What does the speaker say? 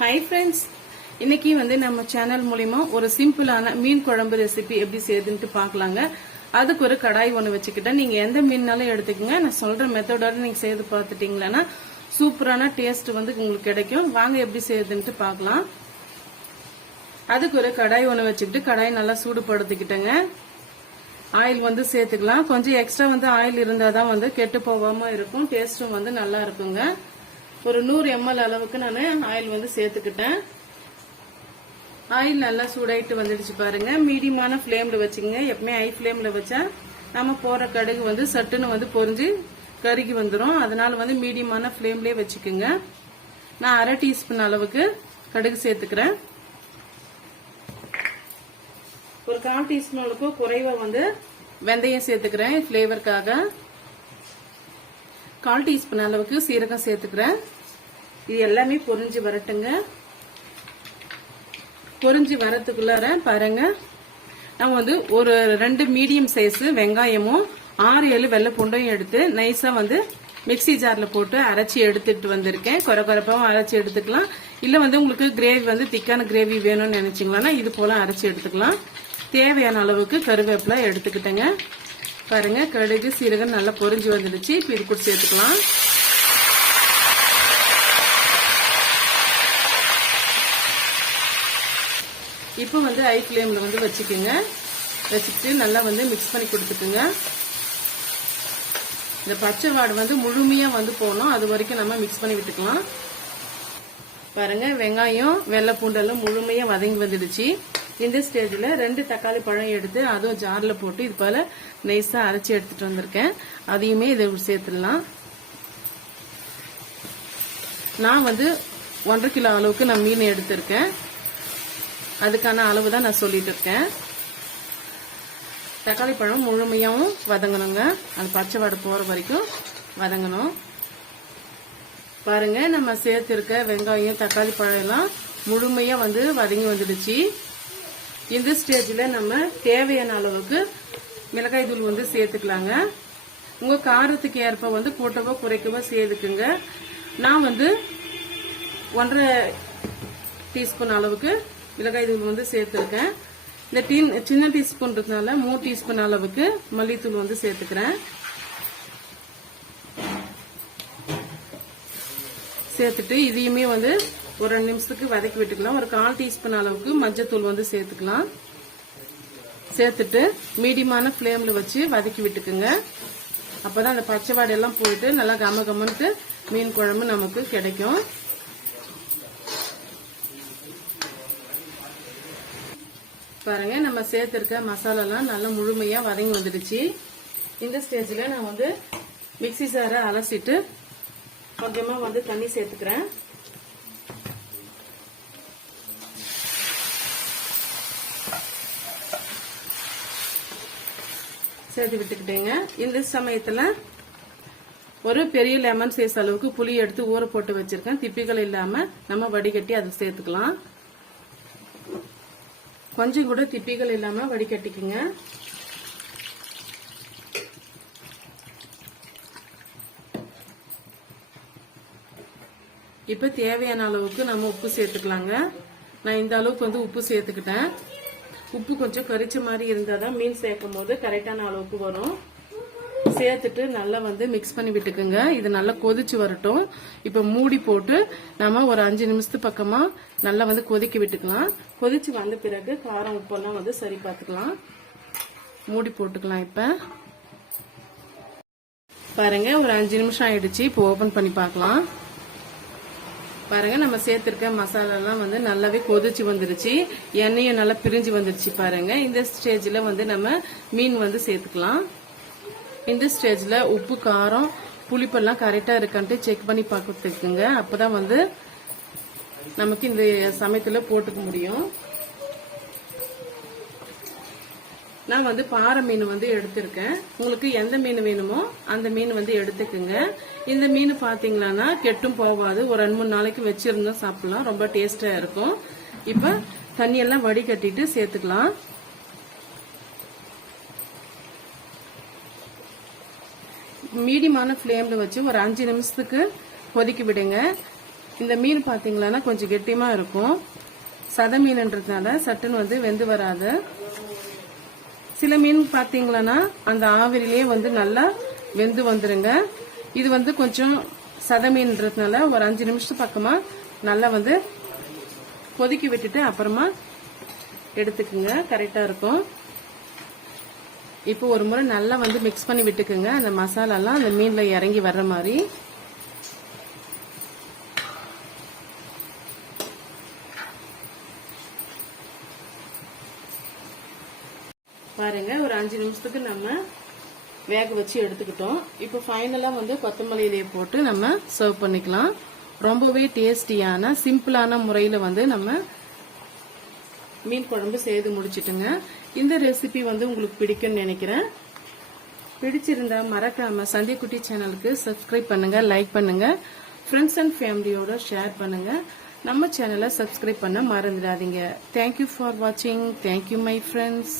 Hi friends, இன்னைக்கு நம்ம channel மூலியமா ஒரு சிம்பிளான மீன் குழம்பு ரெசிபி எப்படி செய்யுதுன்னு பார்க்கலாங்க. அதுக்கு ஒரு கடாய் ஒன்று வச்சுக்கிட்டேன். நீங்க எந்த மீன்னாலும் எடுத்துக்கோங்க. நான் சொல்ற மெத்தடோட நீங்க செய்து பார்த்துட்டீங்களா சூப்பரான டேஸ்ட் உங்களுக்கு கிடைக்கும். வாங்க எப்படி செய்யுதுன்னு பார்க்கலாம். அதுக்கு ஒரு கடாய் ஒன்று வச்சுக்கிட்டு கடாய் நல்லா சூடுபடுத்திக்கிட்டேங்க. ஆயில் சேர்த்துக்கலாம். கொஞ்சம் எக்ஸ்ட்ரா ஆயில் இருந்தாதான் கெட்டு போகாம இருக்கும். டேஸ்டும் நல்லா இருக்குங்க. ஒரு 100 ml அளவுக்கு நான் ஆயில் சேர்த்துக்கிட்டேன். ஆயில் நல்லா சூடாயிட்டு வந்துடுச்சு பாருங்க. மீடியமான ஃப்ளேம்ல வச்சுங்க. எப்பவுமே ஹை ஃப்ளேம்ல வச்சா நம்ம போற கடுகு சட்டுன்னு பொரிஞ்சு கருகி வந்துடும். அதனால மீடியமான ஃப்ளேம்லயே வச்சுக்கோங்க. நான் 1/2 டீஸ்பூன் அளவுக்கு கடுகு சேர்த்துக்கிறேன். ஒரு 1/4 டீஸ்பூன் அளவுக்கு குறைவா வெந்தயம் சேர்த்துக்கிறேன் ஃபிளேவருக்காக. 1/4 டீஸ்பூன் அளவுக்கு சீரகம் சேர்த்துக்கிறேன். இது எல்லாமே பொரிஞ்சு வரட்டுங்க. பொரிஞ்சு வரத்துக்குள்ளார பாருங்க, நம்ம ஒரு 2 மீடியம் சைஸ் வெங்காயமும் 6-7 வெள்ளை பூண்டையும் எடுத்து நைஸா மிக்சி ஜார்ல போட்டு அரைச்சி எடுத்துட்டு வந்திருக்கேன். குறைப்பாவும் அரைச்சி எடுத்துக்கலாம். இல்ல உங்களுக்கு கிரேவி திக்கான கிரேவி வேணும்னு நினைச்சீங்களா இது போல அரைச்சி எடுத்துக்கலாம். தேவையான அளவுக்கு கருவேப்பிலை எடுத்துக்கிட்டேங்க. பாருங்க, கடுகு சீரகம் நல்லா பொரிஞ்சு வந்துடுச்சு. இப்ப இது கூட சேர்த்துக்கலாம். இப்போ ஹை ஃப்ளேம்ல வச்சுக்கோங்க. வச்சுக்கிட்டு நல்லா மிக்ஸ் பண்ணி கொடுத்துக்குங்க. இந்த பச்சை வாடு முழுமையா போகணும். அது வரைக்கும் நம்ம மிக்ஸ் பண்ணி விட்டுக்கலாம். பாருங்க, வெங்காயம் வெள்ளை பூண்டெல்லாம் முழுமையா வதங்கி வந்துடுச்சு. இந்த ஸ்டேஜ்ல 2 தக்காளி பழம் எடுத்து அதுவும் ஜார்ல போட்டு இது போல நைஸா அரைச்சி எடுத்துட்டு வந்திருக்கேன். அதையுமே இதை சேர்த்துடலாம். நான் 1.5 கிலோ அளவுக்கு நான் மீன் எடுத்திருக்கேன். அதுக்கான அளவு தான் நான் சொல்லிட்டு இருக்கேன். தக்காளி பழம் முழுமையாவும் வதங்கணுங்க. அது பச்சை வாடை போற வரைக்கும் வதங்கணும். பாருங்க, நம்ம சேர்த்திருக்க வெங்காயம் தக்காளி பழம் எல்லாம் முழுமையா வதங்கி வந்துடுச்சு. இந்த ஸ்டேஜ்ல நம்ம தேவையான அளவுக்கு மிளகாய் தூள் சேர்த்துக்கலாங்க. உங்க காரத்துக்கு ஏற்ப கூட்டவோ குறைக்கவோ சேர்த்துக்குங்க. நான் 1.5 டீஸ்பூன் அளவுக்கு மிளகாய் தூள் சேர்த்திருக்கேன். இந்த சின்ன டீஸ்பூன் இருக்கனால 3 டீஸ்பூன் அளவுக்கு மல்லித்தூள் சேர்த்துக்கிறேன். சேர்த்துட்டு இதையுமே ஒரு 2 நிமிஷத்துக்கு வதக்கி விட்டுக்கலாம். ஒரு 1/4 டீஸ்பூன் அளவுக்கு மஞ்சத்தூள் சேர்த்துக்கலாம். சேர்த்துட்டு மீடியமான ஃப்ளேம்ல வச்சு வதக்கி விட்டுக்குங்க. அப்பதான் அந்த பச்சை வாடையெல்லாம் போயிட்டு நல்லா கமகமன்ட்டு மீன் குழம்பு நமக்கு கிடைக்கும். பாருங்க, நம்ம சேர்த்திருக்க மசாலாலாம் நல்லா முழுமையா வதங்கி வந்துடுச்சு. இந்த ஸ்டேஜ்ல நான் மிக்சி ஜாரை அலசிட்டு கொஞ்சமா தண்ணி சேர்த்துக்கிறேன். சேர்த்து விட்டுக்கிட்டேங்க. இந்த சமயத்துல ஒரு பெரிய லெமன் சைஸ் அளவுக்கு புளி எடுத்து ஊற போட்டு வச்சிருக்கேன். திப்பிகள் இல்லாம நம்ம வடிகட்டி அதை சேர்த்துக்கலாம். கொஞ்சம் கூட திப்பிகள் இல்லாம வடிகட்டிக்குங்க. இப்ப தேவையான அளவுக்கு நம்ம உப்பு சேர்த்துக்கலாங்க. நான் இந்த அளவுக்கு உப்பு சேர்த்துக்கிட்டேன். உப்பு கொஞ்சம் கரிச்ச மாதிரி இருந்தாதான் மீன் சேர்க்கும் போது கரெக்டான அளவுக்கு வரும். சேர்த்துட்டு நல்லா மிக்ஸ் பண்ணி விட்டுக்குங்க. இது நல்லா கொதிச்சு வரட்டும். இப்ப மூடி போட்டு நம்ம ஒரு 5 நிமிஷத்துக்கு பக்கமா நல்லா கொதிக்க விட்டுக்கலாம். கொதிச்சு வந்த பிறகு காரம் உப்பெல்லாம் சரி பார்த்துக்கலாம். மூடி போட்டுக்கலாம். இப்ப பாருங்க, ஒரு 5 நிமிஷம் ஆயிடுச்சு. இப்போ ஓபன் பண்ணி பார்க்கலாம். பாருங்க, நம்ம சேர்த்திருக்க மசாலா எல்லாம் நல்லாவே கொதிச்சு வந்துருச்சு. எண்ணெயும் நல்லா பிரிஞ்சு வந்துருச்சு. பாருங்க, இந்த ஸ்டேஜ்ல நம்ம மீன் சேர்த்துக்கலாம். இந்த ஸ்டேஜ்ல உப்பு காரம் புளிப்பெல்லாம் கரெக்டா இருக்கான்ட்டு செக் பண்ணி பார்த்துக்குங்க. அப்பதான் நமக்கு இந்த சமயத்துல போட்டுக்க முடியும். நான் பாறை மீன் எடுத்திருக்கேன். உங்களுக்கு எந்த மீன் வேணுமோ அந்த மீன் எடுத்துக்குங்க. இந்த மீன் பாத்தீங்களா கெட்டும் போகாது. ஒரு 2-3 நாளைக்கு வச்சிருந்தா சாப்பிடலாம். ரொம்ப டேஸ்டா இருக்கும். இப்ப தண்ணியெல்லாம் வடிகட்டிட்டு சேர்த்துக்கலாம். மீடியமான ஃப்ளேம்ல வச்சு ஒரு 5 நிமிஷத்துக்கு கொதிக்க விடுங்க. இந்த மீன் பாத்தீங்களா கொஞ்சம் கெட்டியமா இருக்கும். சத மீன்ன்றதுனால சட்டுன்னு வந்து வெந்து வராது. சில மீன் பாத்தீங்களா அந்த ஆவிரிலேயே வந்து நல்லா வெந்து வந்துருங்க. இது வந்து கொஞ்சம் சத மீன்ன்றதுனால ஒரு 5 நிமிஷம் பக்கமா நல்லா வந்து கொதிக்க விட்டுட்டு அப்புறமா எடுத்துக்குங்க, கரெக்டா இருக்கும். இப்போ ஒரு முறை நல்லா வந்து மிக்ஸ் பண்ணி விட்டுக்குங்க, அந்த மசாலாலாம் அந்த மீன்ல இறங்கி வர்ற மாதிரி. பாருங்க, ஒரு 5 நிமிஷத்துக்கு நம்ம வேக வச்சு எடுத்துக்கிட்டோம். இப்போ ஃபைனலா வந்து கொத்தமல்லி இலையை போட்டு நம்ம சர்வ் பண்ணிக்கலாம். ரொம்பவே டேஸ்டியான சிம்பிளான முறையில வந்து நம்ம மீன் குழம்பு செய்து முடிச்சிட்டுங்க. இந்த ரெசிபி வந்து உங்களுக்கு பிடிக்கும்னு நினைக்கிறேன். பிடிச்சிருந்தா மறக்காம சந்தியக்குட்டி சேனலுக்கு சப்ஸ்கிரைப் பண்ணுங்க, லைக் பண்ணுங்க, ஃப்ரெண்ட்ஸ் அண்ட் ஃபேமிலியோட ஷேர் பண்ணுங்க. நம்ம சேனலை சப்ஸ்கிரைப் பண்ண மறந்துடாதீங்க. தேங்க்யூ ஃபார் வாட்சிங். Thank you my friends.